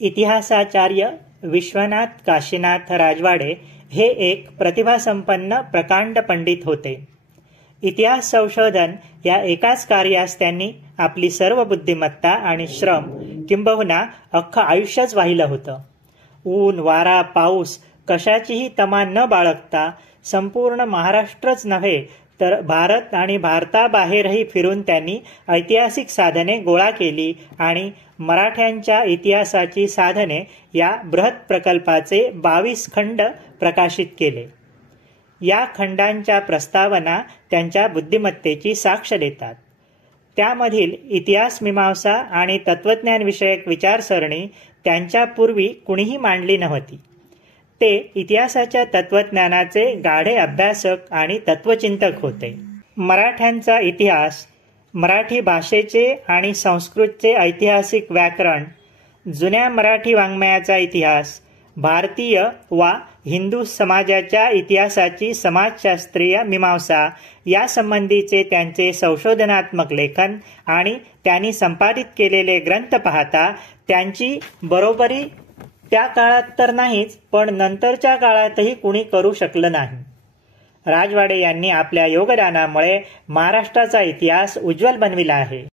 इतिहासाचार्य विश्वनाथ काशीनाथ राजवाडे हे एक प्रतिभासंपन्न प्रकांड पंडित होते. इतिहास संशोधन या एकाच कार्यास त्यांनी आपली सर्व बुद्धिमत्ता आणि श्रम किंबहुना अख्खं आयुष्यच वाहिलं होतं. ऊन वारा पाऊस कशाचीही तमा न बाळगता संपूर्ण महाराष्ट्रच नव्हे तर भारत आणि भारताबाहेरही फिरून त्यांनी ऐतिहासिक साधने गोळा केली आणि मराठ्यांच्या इतिहासाची साधने या बृहत प्रकल्पाचे 22 खंड प्रकाशित केले. या खंडांच्या प्रस्तावना त्यांच्या बुद्धिमत्तेची साक्ष देतात. त्यामधील इतिहास मीमांसा आणि तत्वज्ञान विषयक विचारसरणी त्यांच्यापूर्वी कुणीही मांडली नव्हती. ते इतिहासाच्या तत्वज्ञानाचे गाढे अभ्यासक आणि तत्वचिंतक होते. मराठ्यांचा इतिहास, मराठी भाषेचे आणि संस्कृतचे ऐतिहासिक व्याकरण, जुन्या मराठी वाङ्मयाचा इतिहास, भारतीय वा हिंदू समाजाच्या इतिहासाची समाजशास्त्रीय मीमांसा यासंबंधीचे त्यांचे संशोधनात्मक लेखन आणि त्यांनी संपादित केलेले ग्रंथ पाहता त्यांची बरोबरी त्या काळात तर नाहीच, पण नंतरच्या काळातही कुणी करू शकलं नाही. राजवाडे यांनी आपल्या योगदानामुळे महाराष्ट्राचा इतिहास उज्ज्वल बनविला आहे.